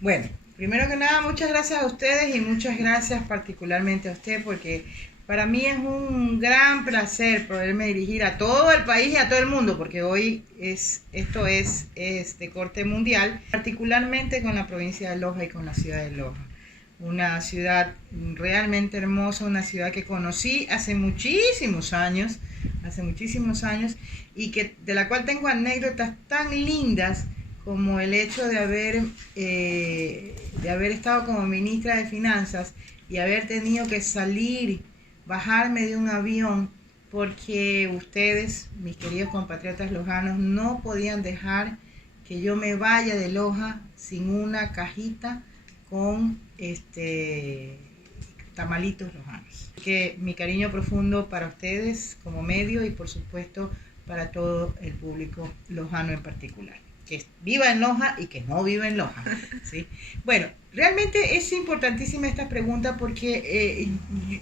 Bueno, primero que nada, muchas gracias a ustedes y muchas gracias particularmente a usted porque para mí es un gran placer poderme dirigir a todo el país y a todo el mundo porque esto es de corte mundial, particularmente con la provincia de Loja y con la ciudad de Loja. Una ciudad realmente hermosa, una ciudad que conocí hace muchísimos años y que de la cual tengo anécdotas tan lindas como el hecho de haber estado como ministra de Finanzas y haber tenido que salir, bajarme de un avión, porque ustedes, mis queridos compatriotas lojanos, no podían dejar que yo me vaya de Loja sin una cajita con tamalitos lojanos. Que mi cariño profundo para ustedes como medio y por supuesto para todo el público lojano en particular, que viva en Loja y que no viva en Loja, ¿sí? Bueno, realmente es importantísima esta pregunta porque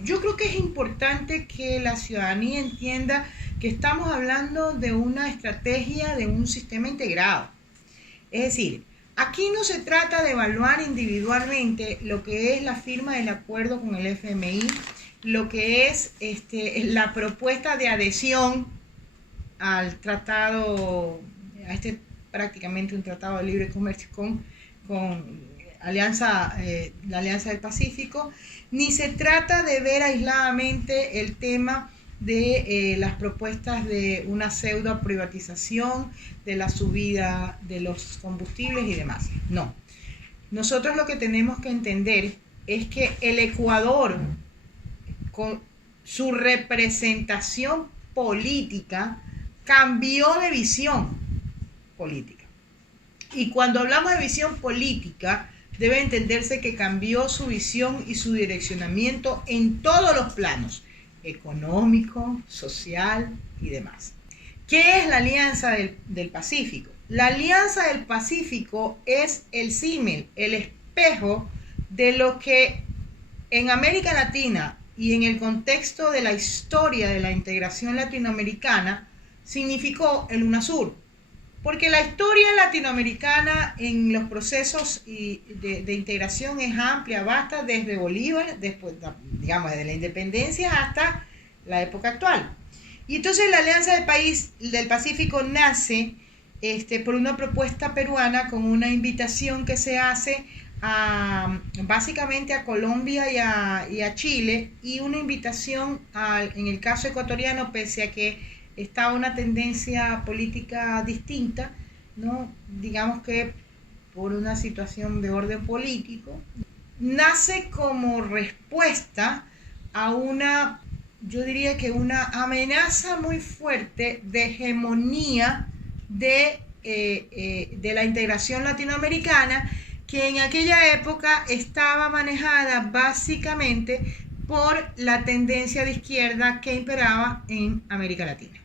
yo creo que es importante que la ciudadanía entienda que estamos hablando de una estrategia de un sistema integrado. Es decir, aquí no se trata de evaluar individualmente lo que es la firma del acuerdo con el FMI, lo que es la propuesta de adhesión al tratado, prácticamente un tratado de libre comercio con la Alianza del Pacífico, ni se trata de ver aisladamente el tema de las propuestas de una pseudo privatización, de la subida de los combustibles y demás. No. Nosotros lo que tenemos que entender es que el Ecuador, con su representación política, cambió de visión política. Y cuando hablamos de visión política, debe entenderse que cambió su visión y su direccionamiento en todos los planos, económico, social y demás. ¿Qué es la Alianza del Pacífico? La Alianza del Pacífico es el símil, el espejo de lo que en América Latina y en el contexto de la historia de la integración latinoamericana significó el UNASUR. Porque la historia latinoamericana en los procesos de integración es amplia, basta desde Bolívar, después, digamos, desde la independencia hasta la época actual. Y entonces la Alianza del Pacífico nace por una propuesta peruana con una invitación que se hace básicamente a Colombia y a Chile, y una invitación en el caso ecuatoriano, pese a que está una tendencia política distinta, ¿no? Digamos que por una situación de orden político, nace como respuesta a yo diría que una amenaza muy fuerte de hegemonía de la integración latinoamericana, que en aquella época estaba manejada básicamente por la tendencia de izquierda que imperaba en América Latina.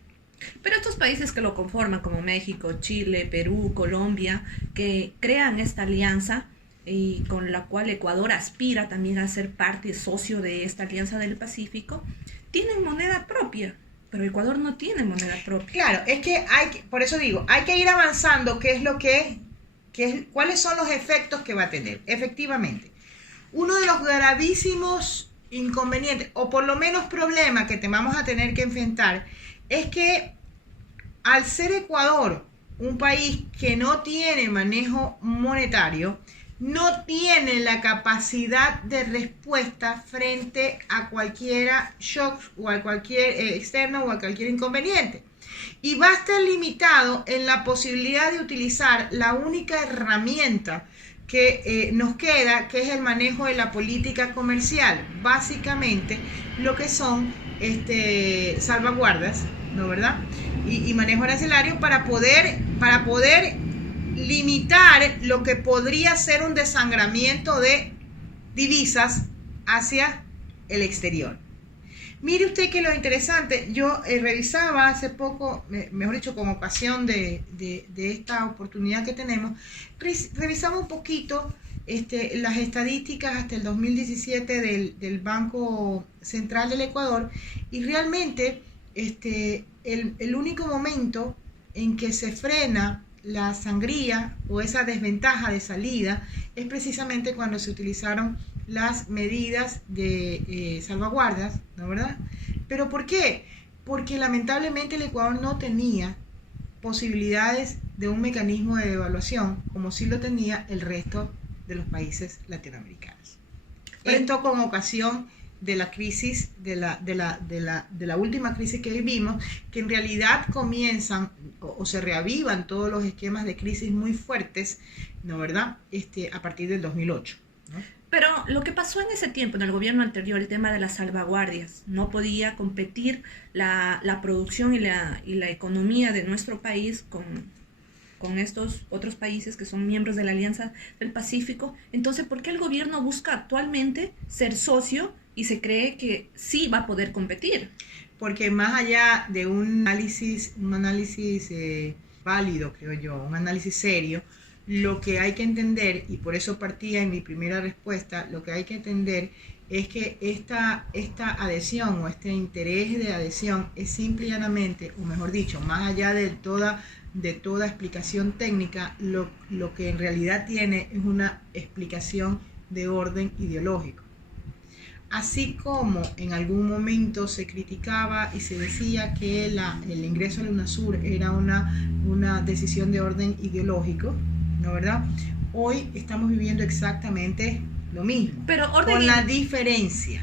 Pero estos países que lo conforman, como México, Chile, Perú, Colombia, que crean esta alianza y con la cual Ecuador aspira también a ser parte socio de esta Alianza del Pacífico, tienen moneda propia, pero Ecuador no tiene moneda propia. Claro, es que por eso digo, hay que ir avanzando cuáles son los efectos que va a tener. Efectivamente, uno de los gravísimos inconvenientes, o por lo menos problemas que vamos a tener que enfrentar, es que al ser Ecuador un país que no tiene manejo monetario, no tiene la capacidad de respuesta frente a cualquier shock o a cualquier externo o a cualquier inconveniente. Y va a estar limitado en la posibilidad de utilizar la única herramienta que nos queda, que es el manejo de la política comercial. Básicamente lo que son salvaguardas, ¿no, verdad? Y manejo arancelario para poder limitar lo que podría ser un desangramiento de divisas hacia el exterior. Mire usted que lo interesante, yo revisaba hace poco, mejor dicho, con ocasión de esta oportunidad que tenemos, revisaba un poquito las estadísticas hasta el 2017 del Banco Central del Ecuador, y realmente el único momento en que se frena la sangría o esa desventaja de salida es precisamente cuando se utilizaron las medidas de salvaguardas, ¿no es verdad? ¿Pero por qué? Porque lamentablemente el Ecuador no tenía posibilidades de un mecanismo de devaluación como sí lo tenía el resto de los países latinoamericanos. Esto con ocasión de la crisis, de la última crisis que vivimos, que en realidad comienzan o se reavivan todos los esquemas de crisis muy fuertes, ¿no verdad? A partir del 2008, ¿no? Pero lo que pasó en ese tiempo, en el gobierno anterior, el tema de las salvaguardias, no podía competir la producción y la economía de nuestro país con estos otros países que son miembros de la Alianza del Pacífico. Entonces, ¿por qué el gobierno busca actualmente ser socio y se cree que sí va a poder competir? Porque más allá de un análisis válido, creo yo, un análisis serio, lo que hay que entender, y por eso partía en mi primera respuesta, lo que hay que entender es que esta adhesión o este interés de adhesión es simple y llanamente, o mejor dicho, más allá de toda explicación técnica, lo que en realidad tiene es una explicación de orden ideológico. Así como en algún momento se criticaba y se decía que el ingreso a la UNASUR era una decisión de orden ideológico, ¿no verdad? Hoy estamos viviendo exactamente lo mismo, pero con la diferencia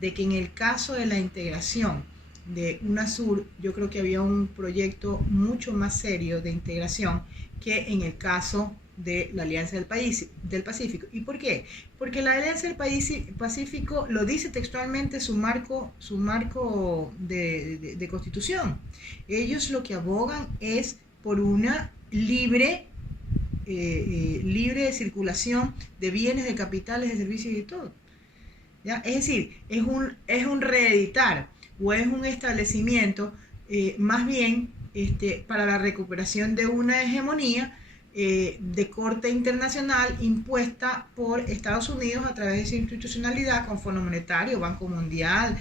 de que en el caso de la integración de UNASUR, yo creo que había un proyecto mucho más serio de integración que en el caso de la Alianza del Pacífico. ¿Y por qué? Porque la Alianza del Pacífico lo dice textualmente su marco de constitución. Ellos lo que abogan es por una libre circulación de bienes, de capitales, de servicios y de todo, ¿ya? Es decir, es un reeditar o es un establecimiento más bien para la recuperación de una hegemonía de corte internacional impuesta por Estados Unidos a través de su institucionalidad con Fondo Monetario, Banco Mundial,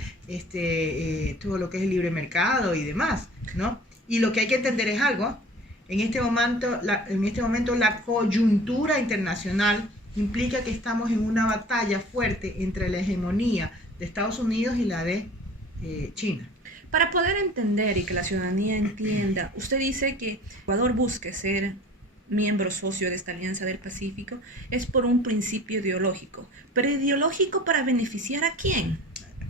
todo lo que es el libre mercado y demás, ¿no? Y lo que hay que entender es algo. En este momento la coyuntura internacional implica que estamos en una batalla fuerte entre la hegemonía de Estados Unidos y la de China. Para poder entender y que la ciudadanía entienda, usted dice que Ecuador busque ser miembro socio de esta Alianza del Pacífico es por un principio ideológico. ¿Pero ideológico para beneficiar a quién?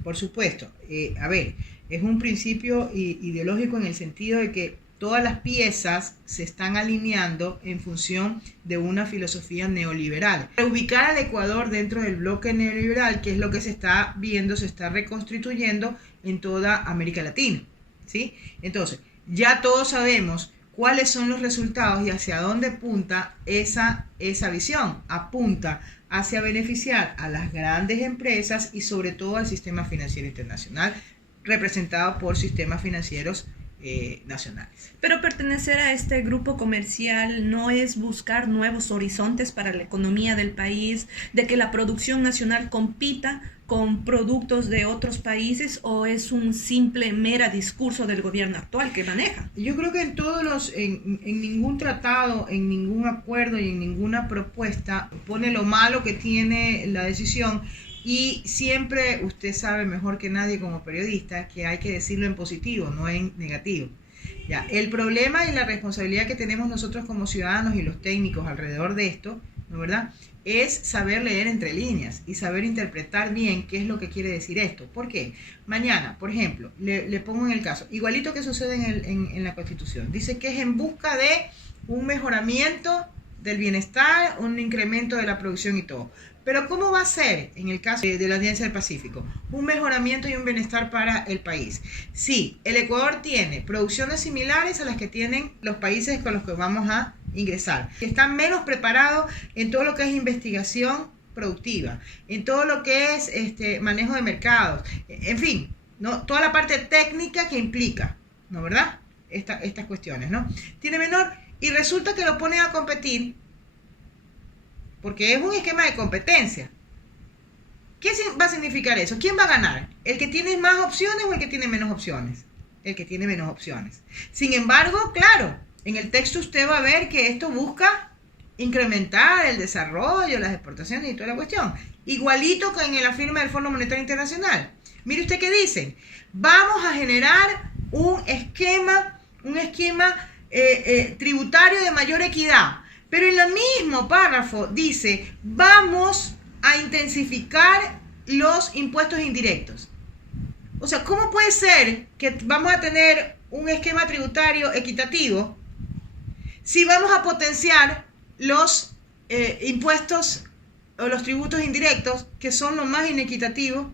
Por supuesto. Es un principio ideológico en el sentido de que todas las piezas se están alineando en función de una filosofía neoliberal. Ubicar al Ecuador dentro del bloque neoliberal, que es lo que se está viendo, se está reconstituyendo en toda América Latina, ¿sí? Entonces, ya todos sabemos cuáles son los resultados y hacia dónde apunta esa visión. Apunta hacia beneficiar a las grandes empresas y sobre todo al sistema financiero internacional, representado por sistemas financieros nacionales. Pero pertenecer a este grupo comercial no es buscar nuevos horizontes para la economía del país, de que la producción nacional compita con productos de otros países, o es un simple mera discurso del gobierno actual que maneja. Yo creo que en ningún tratado, en ningún acuerdo y en ninguna propuesta pone lo malo que tiene la decisión. Y siempre usted sabe mejor que nadie como periodista que hay que decirlo en positivo, no en negativo. Ya, el problema y la responsabilidad que tenemos nosotros como ciudadanos y los técnicos alrededor de esto, ¿no verdad?, es saber leer entre líneas y saber interpretar bien qué es lo que quiere decir esto. ¿Por qué? Mañana, por ejemplo, le pongo en el caso, igualito que sucede en la Constitución, dice que es en busca de un mejoramiento del bienestar, un incremento de la producción y todo. Pero ¿cómo va a ser en el caso de la Alianza del Pacífico? Un mejoramiento y un bienestar para el país. Sí, el Ecuador tiene producciones similares a las que tienen los países con los que vamos a ingresar. Están menos preparados en todo lo que es investigación productiva, en todo lo que es manejo de mercados, en fin, ¿no? Toda la parte técnica que implica, ¿no verdad?, estas cuestiones, ¿no? Tiene menor y resulta que lo ponen a competir porque es un esquema de competencia. ¿Qué va a significar eso? ¿Quién va a ganar? ¿El que tiene más opciones o el que tiene menos opciones? El que tiene menos opciones. Sin embargo, claro, en el texto usted va a ver que esto busca incrementar el desarrollo, las exportaciones y toda la cuestión. Igualito que en la firma del Fondo Monetario Internacional. Mire usted qué dicen. Vamos a generar un esquema tributario de mayor equidad. Pero en el mismo párrafo dice, vamos a intensificar los impuestos indirectos. O sea, ¿cómo puede ser que vamos a tener un esquema tributario equitativo si vamos a potenciar los impuestos o los tributos indirectos, que son lo más inequitativo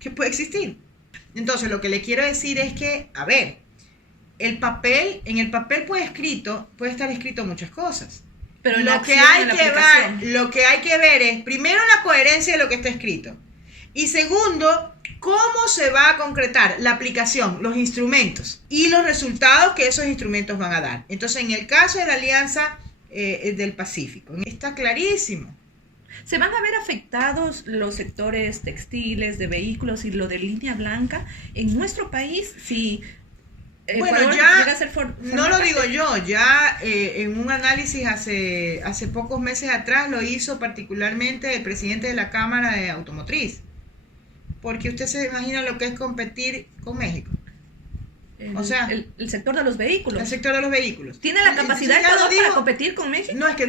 que puede existir? Entonces, lo que le quiero decir es que, a ver, en el papel puede estar escrito muchas cosas. Pero lo que hay que ver es, primero, la coherencia de lo que está escrito. Y segundo, cómo se va a concretar la aplicación, los instrumentos y los resultados que esos instrumentos van a dar. Entonces, en el caso de la Alianza del Pacífico, está clarísimo. ¿Se van a ver afectados los sectores textiles, de vehículos y lo de línea blanca en nuestro país? Si bueno, ya llega a ser no lo digo yo, ya en un análisis hace pocos meses atrás lo hizo particularmente el presidente de la Cámara de Automotriz. Porque usted se imagina lo que es competir con México. O sea, el sector de los vehículos. El sector de los vehículos. ¿Tiene la capacidad para competir con México? No, es que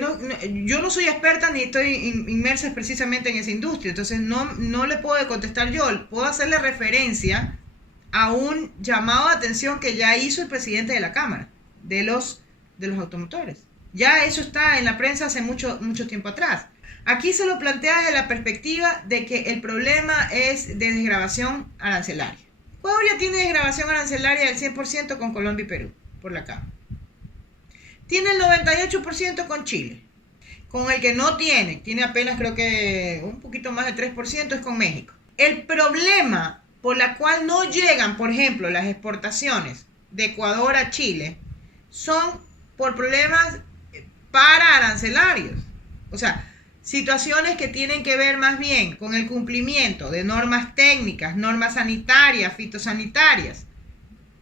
yo no soy experta ni estoy inmersa precisamente en esa industria. Entonces no le puedo contestar yo. Puedo hacerle referencia a un llamado de atención que ya hizo el presidente de la Cámara de los automotores. Ya eso está en la prensa hace mucho tiempo atrás. Aquí se lo plantea desde la perspectiva de que el problema es de desgravación arancelaria. Ecuador ya tiene desgravación arancelaria del 100% con Colombia y Perú, por la Cámara. Tiene el 98% con Chile. Con el que no tiene apenas creo que un poquito más del 3%, es con México. El problema por la cual no llegan, por ejemplo, las exportaciones de Ecuador a Chile, son por problemas pararancelarios. O sea, situaciones que tienen que ver más bien con el cumplimiento de normas técnicas, normas sanitarias, fitosanitarias.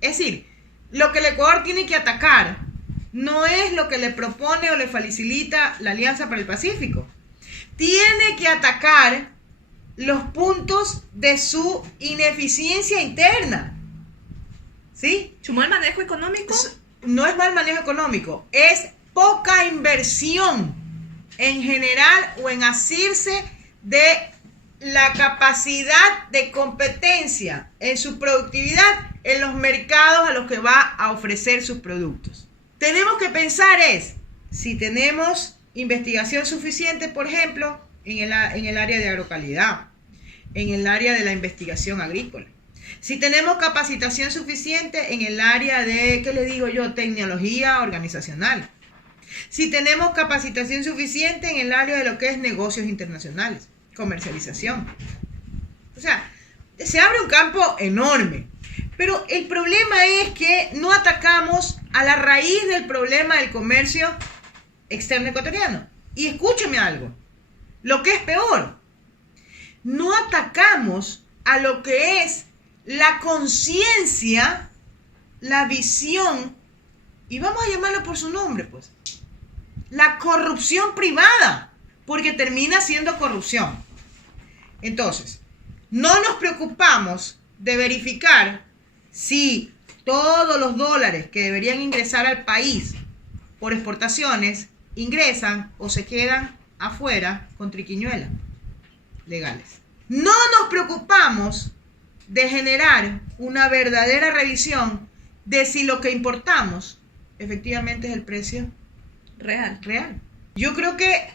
Es decir, lo que el Ecuador tiene que atacar no es lo que le propone o le facilita la Alianza para el Pacífico. Tiene que atacar los puntos de su ineficiencia interna. ¿Sí? ¿Su mal manejo económico? No es mal manejo económico, es poca inversión en general o en asirse de la capacidad de competencia en su productividad en los mercados a los que va a ofrecer sus productos. Tenemos que pensar si tenemos investigación suficiente, por ejemplo, en el área de agrocalidad, en el área de la investigación agrícola. Si tenemos capacitación suficiente en el área de, ¿qué le digo yo?, tecnología organizacional. Si tenemos capacitación suficiente en el área de lo que es negocios internacionales, comercialización. O sea, se abre un campo enorme. Pero el problema es que no atacamos a la raíz del problema del comercio externo ecuatoriano. Y escúcheme algo, lo que es peor, no atacamos a lo que es la conciencia, la visión, y vamos a llamarlo por su nombre, pues, la corrupción privada, porque termina siendo corrupción. Entonces, no nos preocupamos de verificar si todos los dólares que deberían ingresar al país por exportaciones ingresan o se quedan afuera con triquiñuelas legales. No nos preocupamos de generar una verdadera revisión de si lo que importamos efectivamente es el precio real. Yo creo que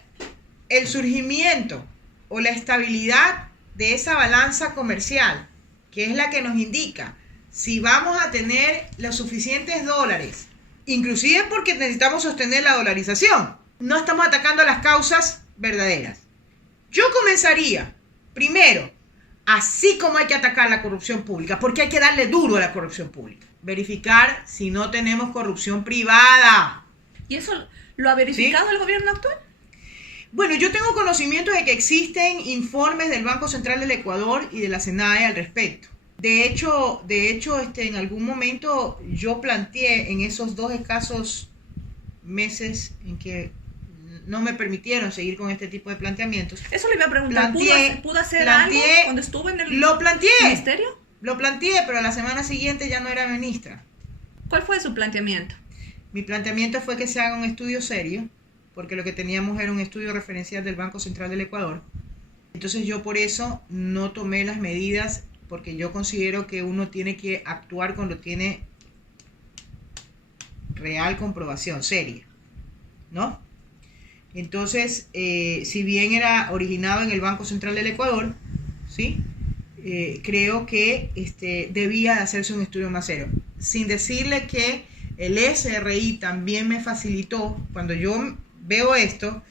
el surgimiento o la estabilidad de esa balanza comercial, que es la que nos indica si vamos a tener los suficientes dólares, inclusive porque necesitamos sostener la dolarización. No estamos atacando las causas verdaderas. Yo comenzaría, primero, así como hay que atacar la corrupción pública, porque hay que darle duro a la corrupción pública. Verificar si no tenemos corrupción privada. ¿Y eso lo ha verificado el gobierno actual? Bueno, yo tengo conocimiento de que existen informes del Banco Central del Ecuador y de la SENAE al respecto. De hecho, en algún momento yo planteé en esos 2 escasos meses en que no me permitieron seguir con este tipo de planteamientos. Eso le iba a preguntar, ¿pudo hacer algo cuando estuvo en el ministerio? Lo planteé, pero la semana siguiente ya no era ministra. ¿Cuál fue su planteamiento? Mi planteamiento fue que se haga un estudio serio, porque lo que teníamos era un estudio referencial del Banco Central del Ecuador. Entonces yo por eso no tomé las medidas, porque yo considero que uno tiene que actuar cuando tiene real comprobación, seria, ¿no? Entonces, si bien era originado en el Banco Central del Ecuador, ¿sí? Creo que debía de hacerse un estudio más serio. Sin decirle que el SRI también me facilitó, cuando yo veo esto,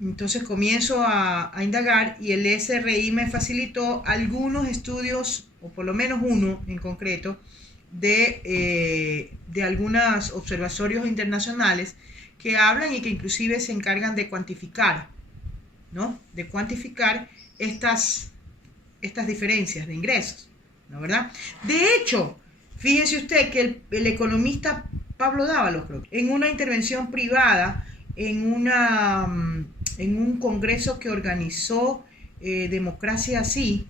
entonces comienzo a indagar, y el SRI me facilitó algunos estudios, o por lo menos uno en concreto, de algunos observatorios internacionales que hablan y que inclusive se encargan de cuantificar, ¿no? De cuantificar estas diferencias de ingresos, ¿no? ¿Verdad? De hecho, fíjese usted que el economista Pablo Dávalos, creo, en una intervención privada, en un congreso que organizó Democracia Así,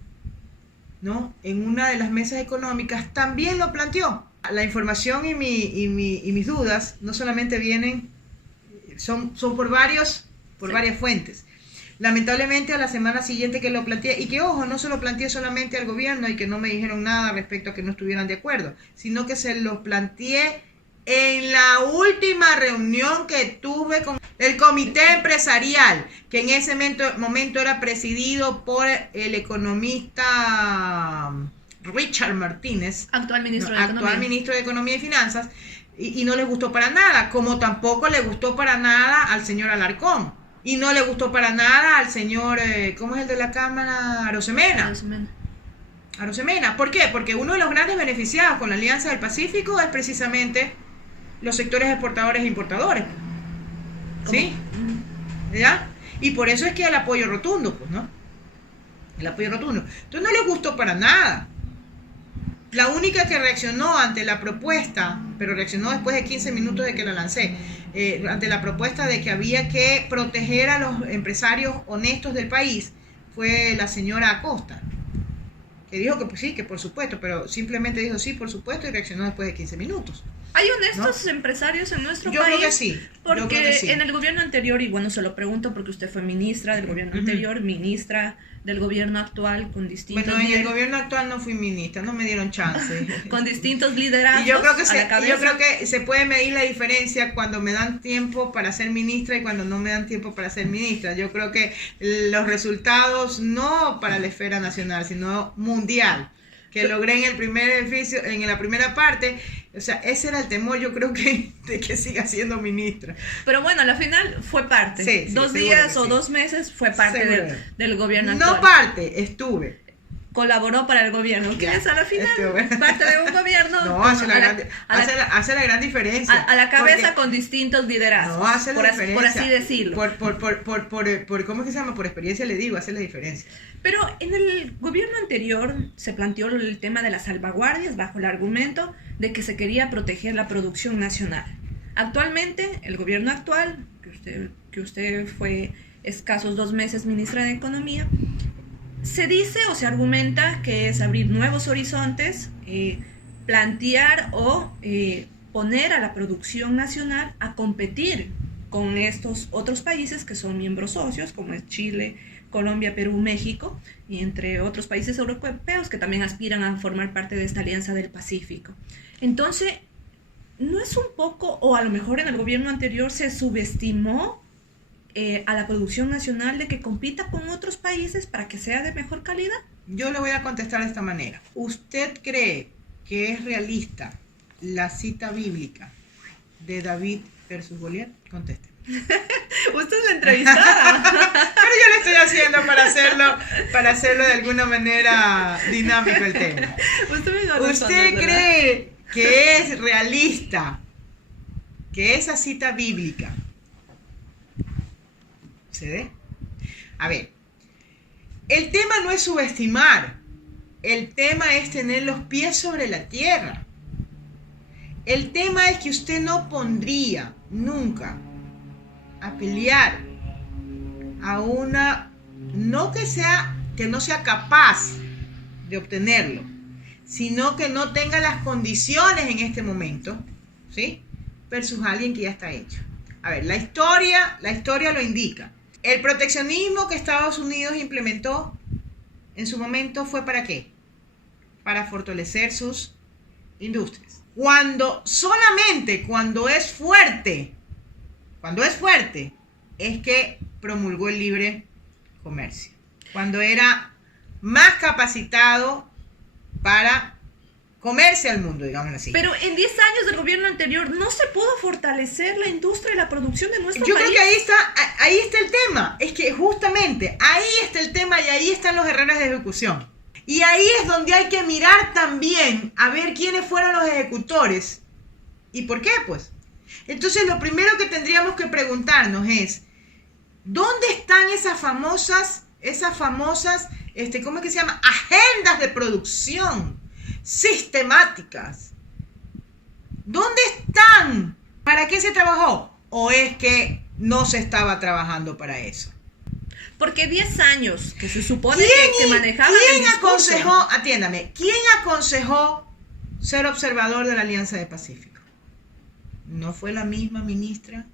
¿no? En una de las mesas económicas, también lo planteó. La información y mis dudas no solamente vienen, son por varias fuentes. Lamentablemente a la semana siguiente que lo planteé, y que ojo, no se lo planteé solamente al gobierno y que no me dijeron nada respecto a que no estuvieran de acuerdo, sino que se lo planteé en la última reunión que tuve con el comité empresarial, que en ese momento era presidido por el economista Richard Martínez, actual ministro de Economía y Finanzas, y no le gustó para nada, como tampoco le gustó para nada al señor Alarcón, y no le gustó para nada al señor, ¿cómo es el de la Cámara? Arosemena. ¿Por qué? Porque uno de los grandes beneficiados con la Alianza del Pacífico es precisamente los sectores exportadores e importadores. ¿Sí? ¿Ya? Y por eso es que el apoyo rotundo, pues, ¿no? El apoyo rotundo. Entonces no le gustó para nada. La única que reaccionó ante la propuesta, pero reaccionó después de 15 minutos de que la lancé, ante la propuesta de que había que proteger a los empresarios honestos del país, fue la señora Acosta, que dijo que pues sí, que por supuesto, pero simplemente dijo sí, por supuesto, y reaccionó después de 15 minutos. ¿Hay honestos empresarios en nuestro país? Yo creo que sí. Porque en el gobierno anterior, y bueno, se lo pregunto porque usted fue ministra del gobierno anterior, ministra del gobierno actual, con distintos... Bueno, en el gobierno actual no fui ministra, no me dieron chance. Con distintos liderazgos. Y yo creo que se puede medir la diferencia cuando me dan tiempo para ser ministra y cuando no me dan tiempo para ser ministra. Yo creo que los resultados, no para la esfera nacional, sino mundial, que logré en el primer edificio, en la primera parte, o sea, ese era el temor, yo creo que de que siga siendo ministra. Pero bueno, a la final fue parte. Sí, 2 días o 2 meses fue parte del gobierno actual. No parte, estuve. Colaboró para el gobierno. ¿Qué es a la final? Parte de un gobierno. No, hace la gran diferencia. A la cabeza con distintos liderazgos. No, hace la diferencia. Por así decirlo. ¿Cómo es que se llama? Por experiencia le digo, hace la diferencia. Pero en el gobierno anterior se planteó el tema de las salvaguardias bajo el argumento de que se quería proteger la producción nacional. Actualmente, el gobierno actual, que usted fue escasos 2 meses ministra de Economía, se dice o se argumenta que es abrir nuevos horizontes, plantear o poner a la producción nacional a competir con estos otros países que son miembros socios, como es Chile, Colombia, Perú, México, y entre otros países europeos que también aspiran a formar parte de esta Alianza del Pacífico. Entonces, ¿no es un poco, o a lo mejor en el gobierno anterior se subestimó a la producción nacional de que compita con otros países para que sea de mejor calidad? Yo le voy a contestar de esta manera. ¿Usted cree que es realista la cita bíblica de David versus Goliat? Conteste. Usted es la entrevistada. Pero yo lo estoy haciendo para hacerlo de alguna manera dinámico el tema. ¿Usted cree que es realista que esa cita bíblica se dé? A ver, el tema no es subestimar, el tema es tener los pies sobre la tierra. El tema es que usted no pondría nunca a pelear a una, que no sea capaz de obtenerlo, sino que no tenga las condiciones en este momento, ¿sí? Versus alguien que ya está hecho. A ver, la historia lo indica. El proteccionismo que Estados Unidos implementó en su momento fue ¿para qué? Para fortalecer sus industrias. Solamente cuando es fuerte, es que promulgó el libre comercio. Cuando era más capacitado para comerse al mundo, digamos así. Pero en 10 años del gobierno anterior no se pudo fortalecer la industria y la producción de nuestro país. Yo creo que ahí está el tema. Es que justamente ahí está el tema y ahí están los errores de ejecución. Y ahí es donde hay que mirar también a ver quiénes fueron los ejecutores y por qué, pues. Entonces, lo primero que tendríamos que preguntarnos es, ¿dónde están esas famosas, ¿cómo es que se llama? Agendas de producción sistemáticas. ¿Dónde están? ¿Para qué se trabajó? ¿O es que no se estaba trabajando para eso? Porque 10 años que se supone que manejaban ¿quién aconsejó, atiéndame, quién aconsejó ser observador de la Alianza del Pacífico? ¿No fue la misma ministra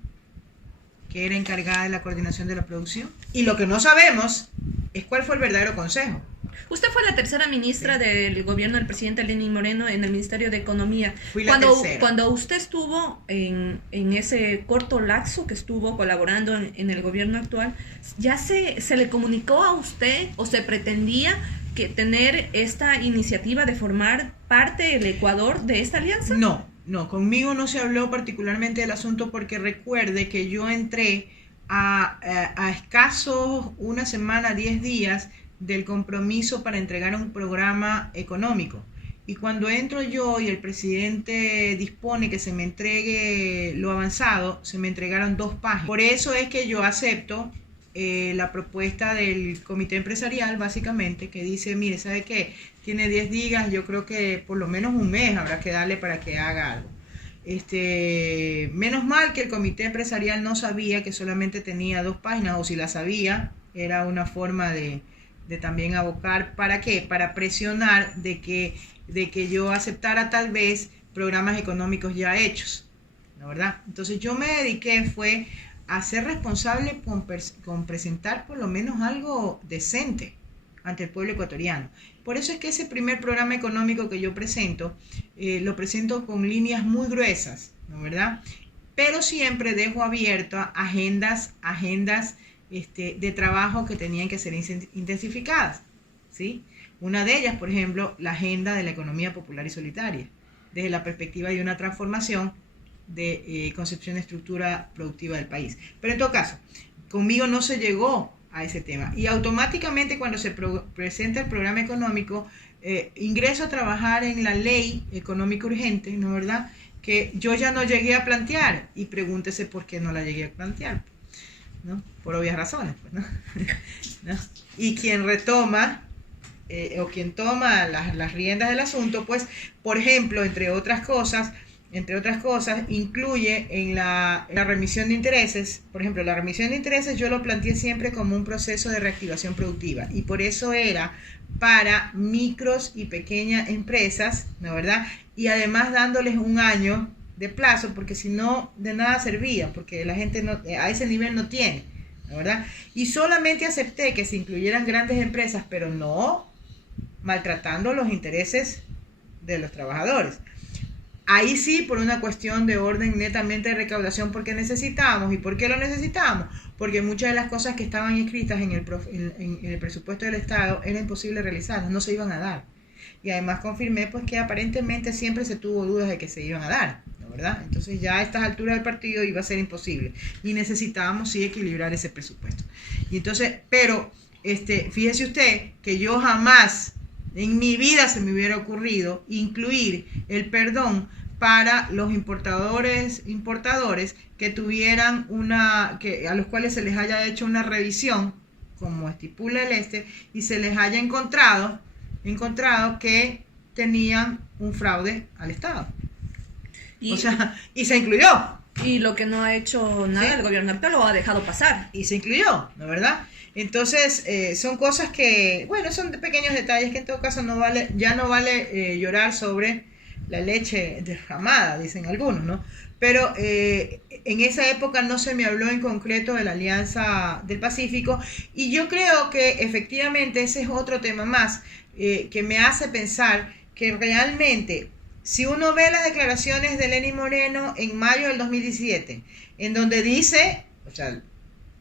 que era encargada de la coordinación de la producción? Y lo que no sabemos es cuál fue el verdadero consejo. Usted fue la tercera ministra del gobierno del presidente Lenín Moreno en el Ministerio de Economía. Fui la tercera. Cuando usted estuvo en ese corto lapso que estuvo colaborando en el gobierno actual, ¿ya se le comunicó a usted o se pretendía que tener esta iniciativa de formar parte del Ecuador de esta alianza? No, conmigo no se habló particularmente del asunto porque recuerde que yo entré a escasos una semana, 10 días del compromiso para entregar un programa económico. Y cuando entro yo y el presidente dispone que se me entregue lo avanzado, se me entregaron 2 páginas. Por eso es que yo acepto la propuesta del comité empresarial, básicamente, que dice, mire, ¿sabe qué? Tiene 10 días, yo creo que por lo menos un mes habrá que darle para que haga algo. Menos mal que el comité empresarial no sabía que solamente tenía 2 páginas, o si la sabía, era una forma de también abocar, ¿para qué? Para presionar de que yo aceptara tal vez programas económicos ya hechos, ¿no verdad? Entonces yo me dediqué fue a ser responsable con presentar por lo menos algo decente ante el pueblo ecuatoriano. Por eso es que ese primer programa económico que yo presento, lo presento con líneas muy gruesas, ¿no verdad? Pero siempre dejo abiertas agendas de trabajo que tenían que ser intensificadas, ¿sí? Una de ellas, por ejemplo, la agenda de la economía popular y solidaria, desde la perspectiva de una transformación de concepción de estructura productiva del país. Pero en todo caso, conmigo no se llegó a ese tema. Y automáticamente cuando se presenta el programa económico, ingreso a trabajar en la ley económica urgente, ¿no verdad? Que yo ya no llegué a plantear, y pregúntese por qué no la llegué a plantear, ¿no? Por obvias razones, pues, ¿no? ¿No? Y quien retoma o quien toma las riendas del asunto, pues, por ejemplo, entre otras cosas, incluye en la remisión de intereses. Por ejemplo, la remisión de intereses yo lo planteé siempre como un proceso de reactivación productiva, y por eso era para micros y pequeñas empresas, ¿no verdad? Y además dándoles un año de plazo, porque si no, de nada servía, porque la gente no, a ese nivel no tiene, ¿no verdad? Y solamente acepté que se incluyeran grandes empresas, pero no maltratando los intereses de los trabajadores. Ahí sí, por una cuestión de orden netamente de recaudación, porque necesitábamos. ¿Y por qué lo necesitábamos? Porque muchas de las cosas que estaban inscritas en el presupuesto del Estado era imposible realizarlas, no se iban a dar. Y además confirmé pues que aparentemente siempre se tuvo dudas de que se iban a dar, ¿no verdad? Entonces ya a estas alturas del partido iba a ser imposible. Y necesitábamos sí equilibrar ese presupuesto. Y entonces, pero fíjese usted que yo jamás en mi vida se me hubiera ocurrido incluir el perdón para los importadores que tuvieran a los cuales se les haya hecho una revisión, como estipula y se les haya encontrado que tenían un fraude al Estado. Y se incluyó. Y lo que no ha hecho nada el gobierno actual lo ha dejado pasar. Y se incluyó, ¿no es verdad? Entonces, son cosas que, bueno, son pequeños detalles que en todo caso ya no vale llorar sobre la leche derramada, dicen algunos, ¿no? Pero en esa época no se me habló en concreto de la Alianza del Pacífico, y yo creo que efectivamente ese es otro tema más que me hace pensar que realmente, si uno ve las declaraciones de Lenín Moreno en mayo del 2017, en donde dice, o sea,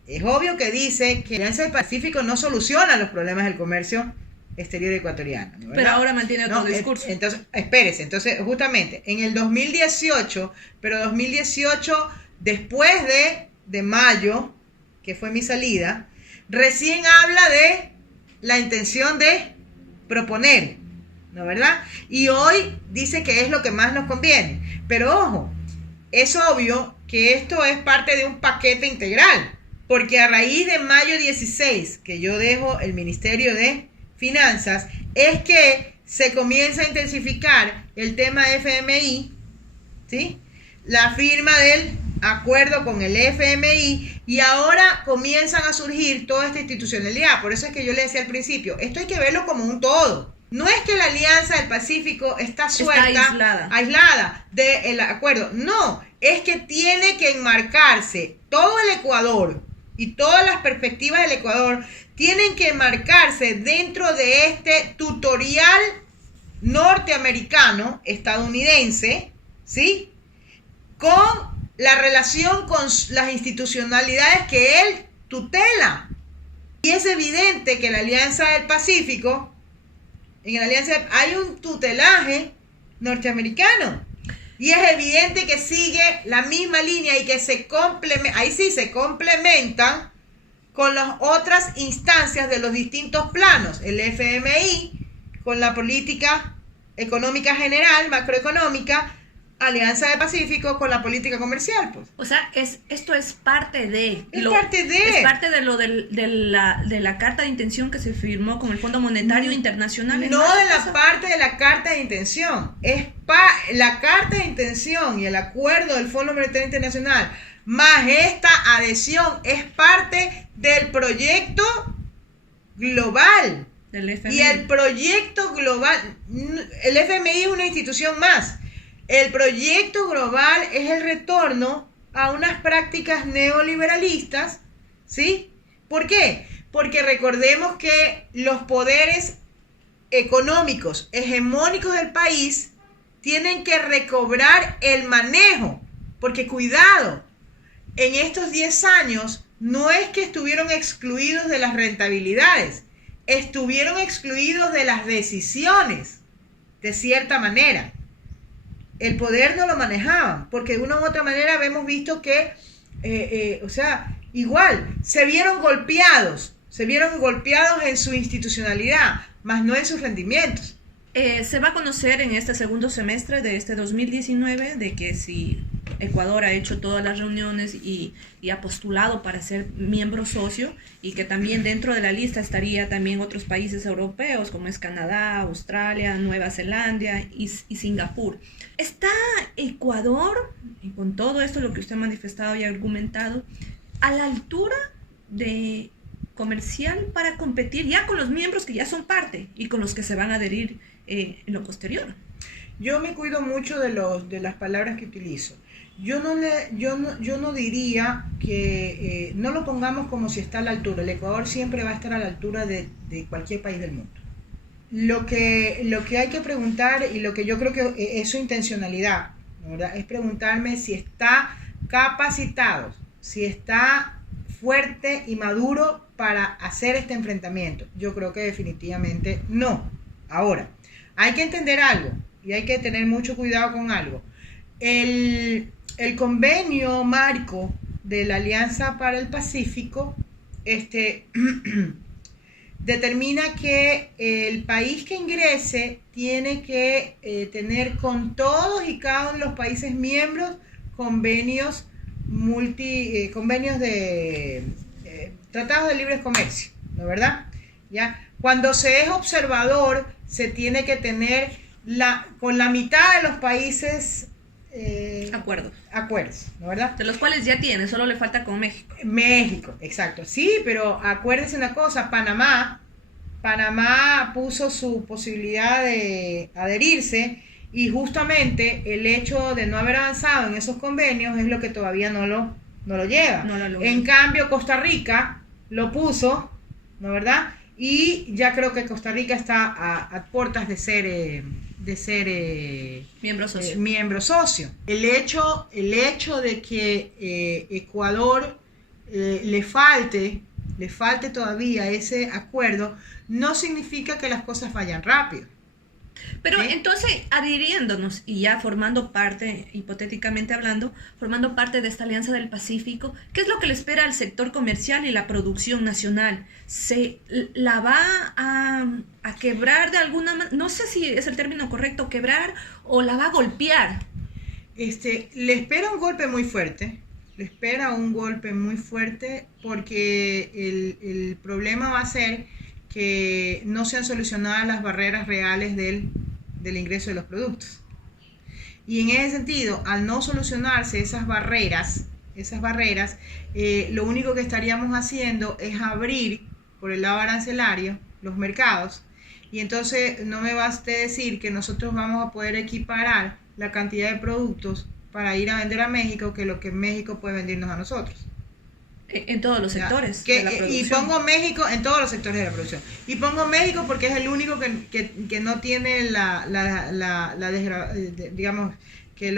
es obvio que dice que la Alianza del Pacífico no soluciona los problemas del comercio exterior ecuatoriano, ¿verdad? Pero ahora mantiene otro discurso. Entonces, espérese, entonces justamente en el 2018, pero 2018 después de mayo, que fue mi salida, recién habla de la intención de proponer, ¿no verdad? Y hoy dice que es lo que más nos conviene. Pero ojo, es obvio que esto es parte de un paquete integral, porque a raíz de mayo 16, que yo dejo el Ministerio de Finanzas, es que se comienza a intensificar el tema FMI, ¿sí? La firma del acuerdo con el FMI, y ahora comienzan a surgir toda esta institucionalidad. Por eso es que yo le decía al principio, esto hay que verlo como un todo. No es que la Alianza del Pacífico está suelta, aislada del acuerdo. No, es que tiene que enmarcarse todo el Ecuador y todas las perspectivas del Ecuador tienen que enmarcarse dentro de este tutorial norteamericano, estadounidense, ¿sí? Con la relación con las institucionalidades que él tutela. Y es evidente que la Alianza del Pacífico, en la Alianza hay un tutelaje norteamericano. Y es evidente que sigue la misma línea y que ahí sí se complementan con las otras instancias de los distintos planos. El FMI con la política económica general, macroeconómica, Alianza del Pacífico con la política comercial, pues. O sea, esto es parte de... Es parte de lo de la carta de intención que se firmó con el Fondo Monetario Internacional. No de la parte de la carta de intención. La carta de intención y el acuerdo del Fondo Monetario Internacional, más esta adhesión, es parte del proyecto global. Del FMI. Y el proyecto global, el FMI es una institución más. El proyecto global es el retorno a unas prácticas neoliberalistas, ¿sí? ¿Por qué? Porque recordemos que los poderes económicos hegemónicos del país tienen que recobrar el manejo, porque cuidado, en estos 10 años no es que estuvieron excluidos de las rentabilidades, estuvieron excluidos de las decisiones, de cierta manera. El poder no lo manejaban, porque de una u otra manera hemos visto que, igual, se vieron golpeados en su institucionalidad, más no en sus rendimientos. Se va a conocer en este segundo semestre de este 2019 de que si Ecuador ha hecho todas las reuniones y ha postulado para ser miembro socio, y que también dentro de la lista estaría también otros países europeos como es Canadá, Australia, Nueva Zelanda y Singapur. ¿Está Ecuador, y con todo esto lo que usted ha manifestado y ha argumentado, a la altura de comercial para competir ya con los miembros que ya son parte y con los que se van a adherir en lo posterior? Yo me cuido mucho de las palabras que utilizo. Yo no diría que no lo pongamos como si está a la altura. El Ecuador siempre va a estar a la altura de cualquier país del mundo. Lo que hay que preguntar, y lo que yo creo que es su intencionalidad, ¿verdad?, es preguntarme si está capacitado, si está fuerte y maduro para hacer este enfrentamiento. Yo creo que definitivamente no. Ahora, hay que entender algo y hay que tener mucho cuidado con algo. El convenio marco de la Alianza para el Pacífico determina que el país que ingrese tiene que tener con todos y cada uno de los países miembros convenios de tratados de libre comercio, ¿no es verdad? ¿Ya? Cuando se es observador, se tiene que tener con la mitad de los países acuerdos, ¿no verdad? De los cuales ya tiene, solo le falta con México. México, exacto. Sí, pero acuérdese una cosa, Panamá puso su posibilidad de adherirse y justamente el hecho de no haber avanzado en esos convenios es lo que todavía no lo lleva. En cambio, Costa Rica lo puso, ¿no verdad? Y ya creo que Costa Rica está a puertas de ser miembro socio. El hecho de que Ecuador le falte todavía ese acuerdo no significa que las cosas vayan rápido. Pero entonces, adhiriéndonos y ya formando parte, hipotéticamente hablando, formando parte de esta Alianza del Pacífico, ¿qué es lo que le espera al sector comercial y la producción nacional? ¿Se la va a quebrar de alguna manera? No sé si es el término correcto, quebrar, o la va a golpear. Le espera un golpe muy fuerte. Porque el problema va a ser que no se han solucionado las barreras reales del ingreso de los productos. Y en ese sentido, al no solucionarse esas barreras, lo único que estaríamos haciendo es abrir por el lado arancelario los mercados. Y entonces no me baste decir que nosotros vamos a poder equiparar la cantidad de productos para ir a vender a México que lo que México puede vendernos a nosotros. En todos los sectores de la producción. Y pongo México en todos los sectores de la producción. Y pongo México porque es el único que no tiene digamos, que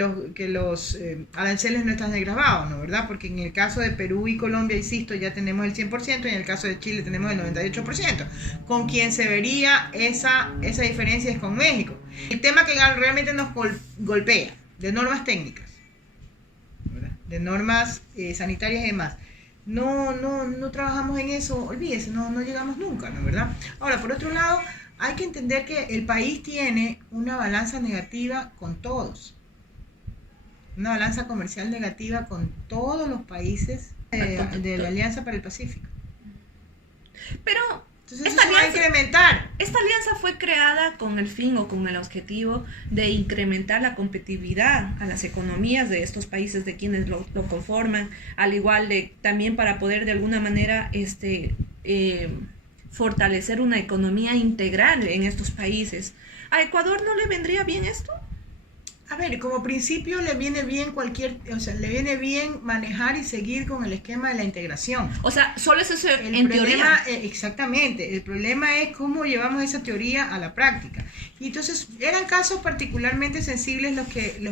los aranceles no están desgravados, ¿no? ¿Verdad? Porque en el caso de Perú y Colombia, insisto, ya tenemos el 100%, y en el caso de Chile tenemos el 98%. Con quien se vería esa diferencia es con México. El tema que realmente nos golpea, de normas técnicas, ¿verdad? De normas sanitarias y demás. No trabajamos en eso, olvídese, no llegamos nunca, ¿no? ¿Verdad? Ahora, por otro lado, hay que entender que el país tiene una balanza negativa con todos. Una balanza comercial negativa con todos los países de la Alianza para el Pacífico. Pero entonces eso va a incrementar. Esta alianza fue creada con el fin o con el objetivo de incrementar la competitividad a las economías de estos países de quienes lo conforman, al igual de también para poder de alguna manera fortalecer una economía integral en estos países. ¿A Ecuador no le vendría bien esto? A ver, como principio le viene bien le viene bien manejar y seguir con el esquema de la integración. O sea, solo es eso en teoría. Exactamente. El problema es cómo llevamos esa teoría a la práctica. Y entonces eran casos particularmente sensibles los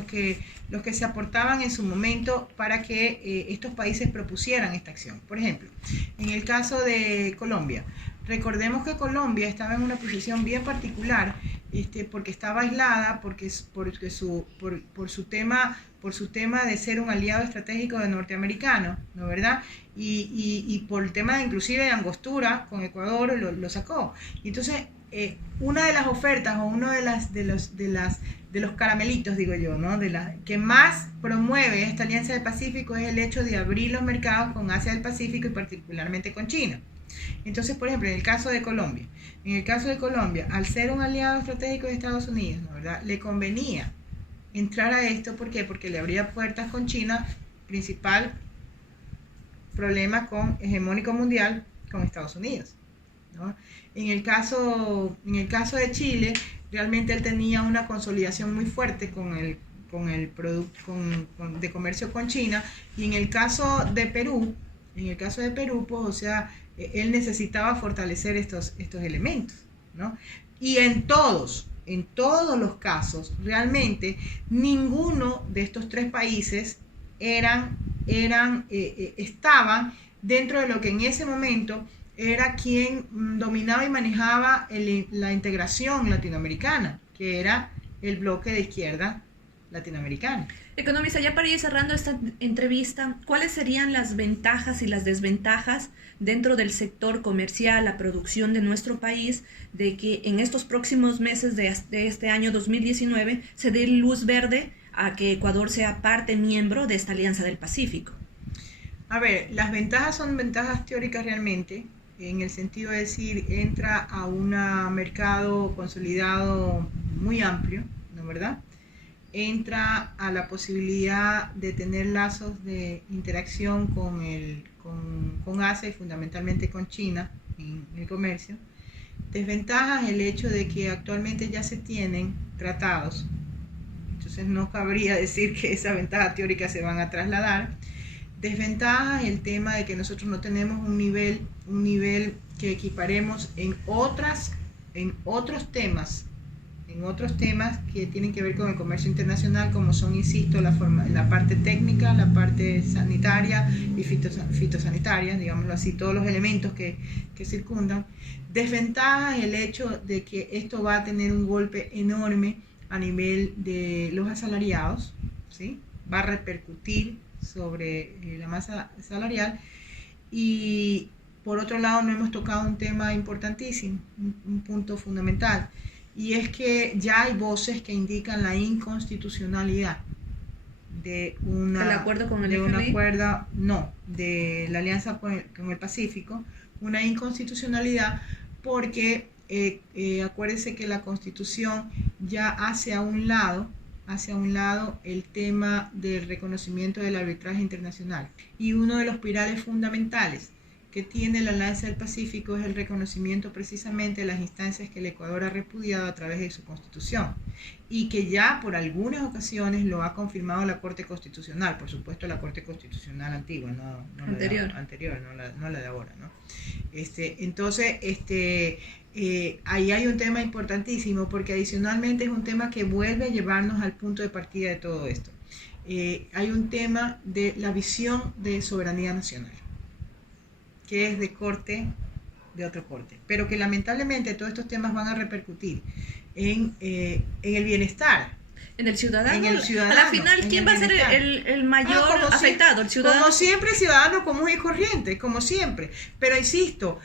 que se aportaban en su momento para que estos países propusieran esta acción. Por ejemplo, en el caso de Colombia, recordemos que Colombia estaba en una posición bien particular, porque estaba aislada, por su tema de ser un aliado estratégico de norteamericano, ¿no verdad? Y por el tema inclusive de angostura con Ecuador lo sacó. Y entonces una de las ofertas o uno de los caramelitos, digo yo, ¿no? Que más promueve esta Alianza del Pacífico es el hecho de abrir los mercados con Asia del Pacífico y particularmente con China. Entonces, por ejemplo, en el caso de Colombia, al ser un aliado estratégico de Estados Unidos, ¿no verdad?, le convenía entrar a esto. ¿Por qué? Porque le abría puertas con China, principal problema hegemónico mundial con Estados Unidos, ¿no? En el caso de Chile, realmente él tenía una consolidación muy fuerte de comercio con China. Y en el caso de Perú, pues, o sea, él necesitaba fortalecer estos elementos, ¿no? Y en todos los casos, realmente ninguno de estos tres países estaban dentro de lo que en ese momento era quien dominaba y manejaba la integración latinoamericana, que era el bloque de izquierda latinoamericana. Economista, ya para ir cerrando esta entrevista, ¿cuáles serían las ventajas y las desventajas dentro del sector comercial, la producción de nuestro país, de que en estos próximos meses de este año 2019 se dé luz verde a que Ecuador sea miembro de esta Alianza del Pacífico? A ver, las ventajas son ventajas teóricas realmente, en el sentido de decir, entra a un mercado consolidado muy amplio, ¿no verdad? entra a la posibilidad de tener lazos de interacción con Asia y fundamentalmente con China en el comercio. Desventajas el hecho de que actualmente ya se tienen tratados, entonces no cabría decir que esas ventajas teóricas se van a trasladar. Desventajas el tema de que nosotros no tenemos un nivel que equiparemos en otros temas que tienen que ver con el comercio internacional, como son, insisto, la parte técnica, la parte sanitaria y fitosanitaria, digámoslo así, todos los elementos que circundan. Desventaja el hecho de que esto va a tener un golpe enorme a nivel de los asalariados, ¿sí? Va a repercutir sobre la masa salarial. Y por otro lado, no hemos tocado un tema importantísimo, un punto fundamental, y es que ya hay voces que indican la inconstitucionalidad de ¿El acuerdo con el FMI? De la alianza con el Pacífico, una inconstitucionalidad porque acuérdense que la Constitución ya hace a un lado el tema del reconocimiento del arbitraje internacional, y uno de los pilares fundamentales que tiene la Alianza del Pacífico es el reconocimiento precisamente de las instancias que el Ecuador ha repudiado a través de su Constitución, y que ya por algunas ocasiones lo ha confirmado la Corte Constitucional, por supuesto la Corte Constitucional antigua, no anterior, no la de ahora, ¿no? Entonces, ahí hay un tema importantísimo, porque adicionalmente es un tema que vuelve a llevarnos al punto de partida de todo esto. Hay un tema de la visión de soberanía nacional, que es de otro corte, pero que lamentablemente todos estos temas van a repercutir en el bienestar. En el ciudadano. A la final, ¿quién va a ser el mayor afectado? El ciudadano. Como siempre, el ciudadano común y corriente, como siempre. Pero insisto,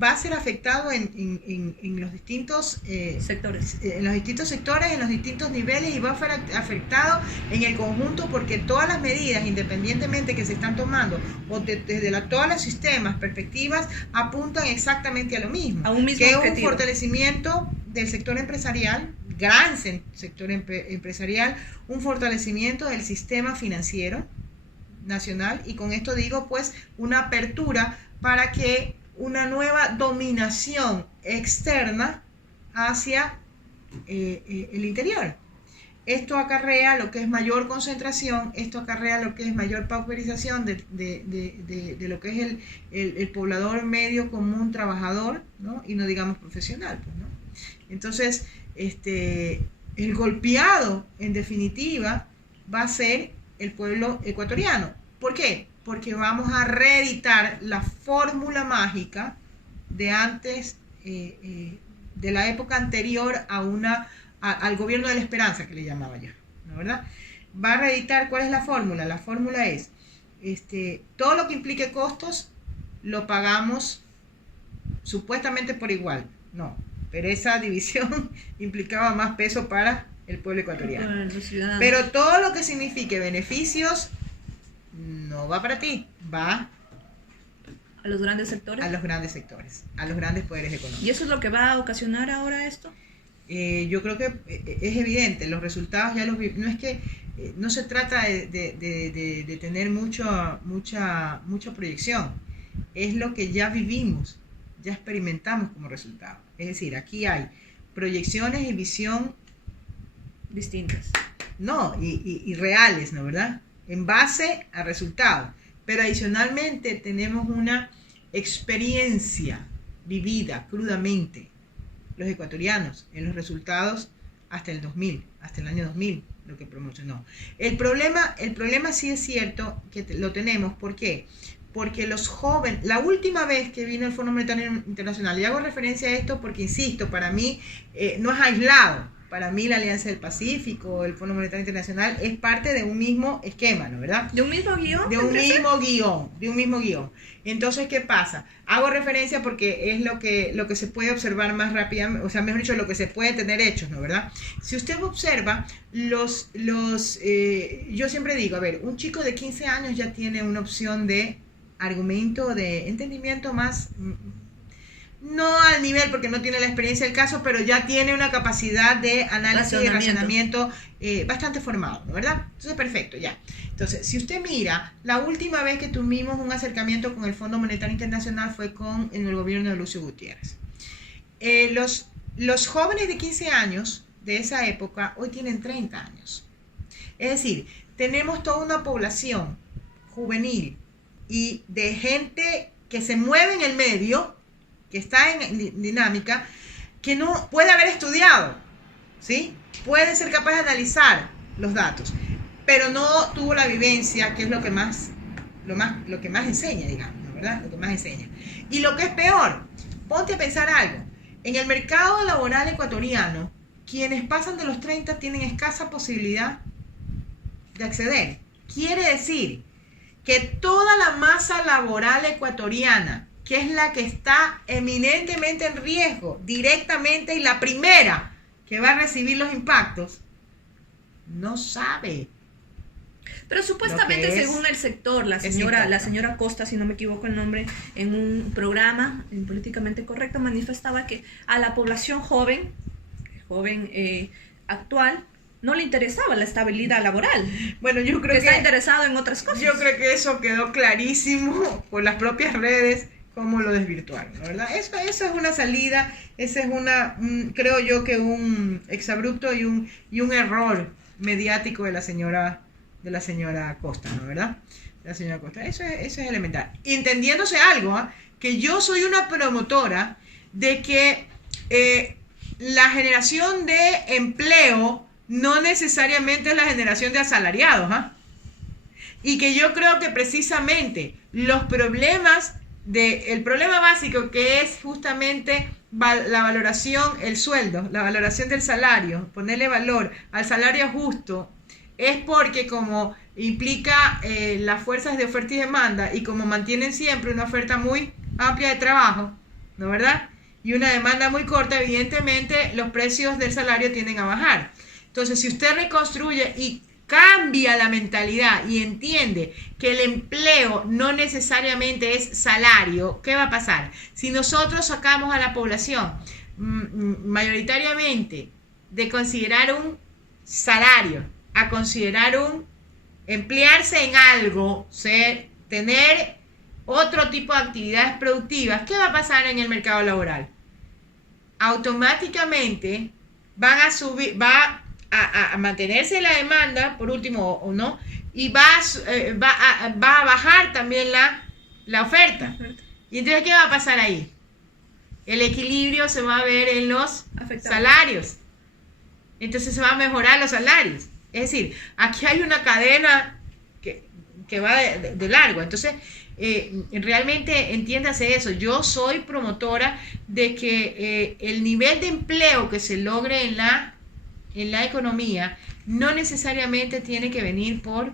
va a ser afectado en los distintos sectores. En los distintos sectores, en los distintos niveles, y va a ser afectado en el conjunto, porque todas las medidas, independientemente que se están tomando, o desde todos los sistemas, perspectivas, apuntan exactamente a lo mismo. A un mismo que objetivo. Es un fortalecimiento del sector empresarial, gran sector empresarial, un fortalecimiento del sistema financiero nacional, y con esto digo pues una apertura para que una nueva dominación externa hacia el interior. Esto acarrea lo que es mayor concentración, esto acarrea lo que es mayor pauperización de lo que es el poblador medio común trabajador, ¿no? Y no digamos profesional, pues, ¿no? Entonces, el golpeado, en definitiva, va a ser el pueblo ecuatoriano. ¿Por qué? Porque vamos a reeditar la fórmula mágica de antes, de la época anterior al gobierno de la esperanza, que le llamaba yo, ¿no, verdad? Va a reeditar. ¿Cuál es la fórmula? La fórmula es, todo lo que implique costos lo pagamos supuestamente por igual. No, pero esa división implicaba más peso para el pueblo ecuatoriano. Pero todo lo que signifique beneficios no va para ti, va a los grandes sectores. A los grandes sectores, a los grandes poderes económicos. ¿Y eso es lo que va a ocasionar ahora esto? Yo creo que es evidente, los resultados ya los vi. No es que no se trata de tener mucha proyección, es lo que ya vivimos, ya experimentamos como resultado. Es decir, aquí hay proyecciones y visión distintas. No, y reales, ¿no, verdad? En base a resultados. Pero adicionalmente tenemos una experiencia vivida crudamente, los ecuatorianos, en los resultados hasta el año 2000, lo que promocionó. El problema sí es cierto que lo tenemos. ¿Por qué? Porque los jóvenes, la última vez que vino el Fondo Monetario Internacional, y hago referencia a esto porque, insisto, para mí no es aislado. Para mí la Alianza del Pacífico, el Fondo Monetario Internacional, es parte de un mismo esquema, ¿no, verdad? ¿De un mismo guión? De un mismo guión. Entonces, ¿qué pasa? Hago referencia porque es lo que se puede observar más rápidamente, o sea, mejor dicho, lo que se puede tener hechos, ¿no, verdad? Si usted observa, yo siempre digo, a ver, un chico de 15 años ya tiene una opción de argumento, de entendimiento más no al nivel porque no tiene la experiencia del caso, pero ya tiene una capacidad de análisis y razonamiento bastante formado, ¿no? ¿Verdad? Entonces, perfecto, ya. Entonces, si usted mira, la última vez que tuvimos un acercamiento con el Fondo Monetario Internacional fue en el gobierno de Lucio Gutiérrez. Los jóvenes de 15 años de esa época hoy tienen 30 años. Es decir, tenemos toda una población juvenil y de gente que se mueve en el medio, que está en dinámica, que no puede haber estudiado, ¿sí? Puede ser capaz de analizar los datos, pero no tuvo la vivencia, que es lo que más enseña, digamos, ¿no? ¿Verdad? Lo que más enseña. Y lo que es peor, ponte a pensar algo. En el mercado laboral ecuatoriano, quienes pasan de los 30 tienen escasa posibilidad de acceder. Quiere decir que toda la masa laboral ecuatoriana, que es la que está eminentemente en riesgo directamente y la primera que va a recibir los impactos, no sabe. Pero supuestamente, según el sector, la señora Costa, si no me equivoco el nombre, en un programa en Políticamente Correcto, manifestaba que a la población joven actual, no le interesaba la estabilidad laboral. Bueno, yo creo que está interesado en otras cosas. Yo creo que eso quedó clarísimo por las propias redes, cómo lo desvirtuaron, ¿verdad? Eso es una salida, ese es creo yo que un exabrupto y un error mediático de la señora Costa, ¿no? ¿Verdad? De la señora Costa. Eso es elemental. Entendiéndose algo, que yo soy una promotora de que la generación de empleo no necesariamente es la generación de asalariados, y que yo creo que precisamente el problema básico, que es justamente la valoración, el sueldo, la valoración del salario, ponerle valor al salario justo, es porque como implica las fuerzas de oferta y demanda, y como mantienen siempre una oferta muy amplia de trabajo, ¿no? ¿Verdad? Y una demanda muy corta, evidentemente los precios del salario tienden a bajar. Entonces, si usted reconstruye y cambia la mentalidad y entiende que el empleo no necesariamente es salario, ¿qué va a pasar? Si nosotros sacamos a la población mayoritariamente de considerar un salario a considerar emplearse en algo, tener otro tipo de actividades productivas, ¿qué va a pasar en el mercado laboral? Automáticamente van a subir, va a mantenerse la demanda, por último, o no, y va a bajar también la oferta. Y entonces, ¿qué va a pasar ahí? El equilibrio se va a ver en los salarios. Entonces se va a mejorar los salarios. Es decir, aquí hay una cadena que va de largo. Entonces, realmente entiéndase eso. Yo soy promotora de que el nivel de empleo que se logre en la economía no necesariamente tiene que venir por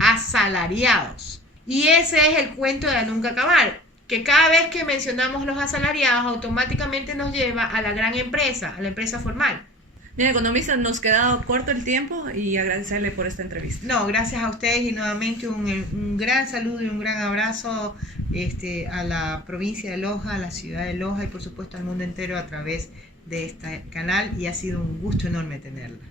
asalariados. Y ese es el cuento de nunca acabar, que cada vez que mencionamos los asalariados automáticamente nos lleva a la gran empresa, a la empresa formal. Bien, economista, nos queda corto el tiempo y agradecerle por esta entrevista. No, gracias a ustedes y nuevamente un gran saludo y un gran abrazo a la provincia de Loja, a la ciudad de Loja y por supuesto al mundo entero a través de este canal, y ha sido un gusto enorme tenerla.